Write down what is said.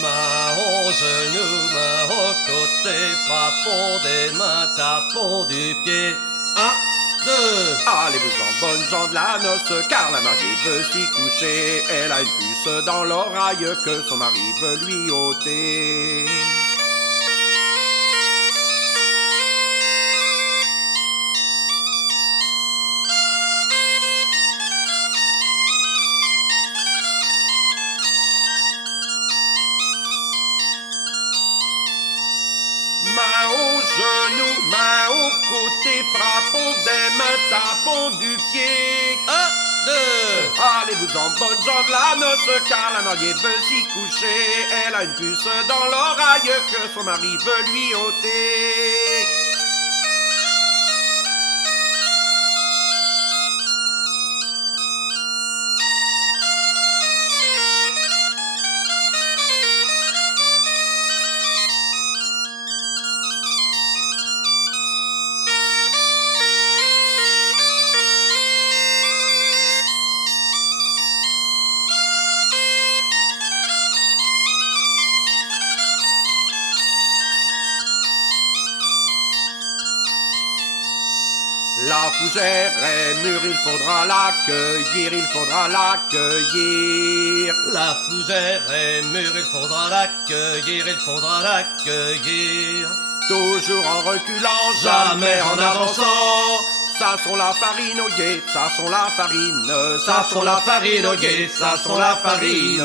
Main au genou, main au côté, frappons des mains, tapons du pied. Un, deux. Allez-vous-en, bonnes gens de la noce, car la mariée veut s'y coucher. Elle a une puce dans l'oreille que son mari veut lui ôter. Main au genou, main au côté, frappons des mains, tapons du pied. Un, deux. Allez-vous-en, bonnes gens de la noce, car la mariée veut s'y coucher. Elle a une puce dans l'oreille que son mari veut lui ôter. La fougère est mûre, il faudra l'accueillir, il faudra l'accueillir. La fougère est mûre, il faudra l'accueillir, il faudra l'accueillir. Toujours en reculant, jamais en avançant. Ça sent la farine, oh yeah, ça sent la farine, Ça sent la farine, oh yeah, ça sent la farine.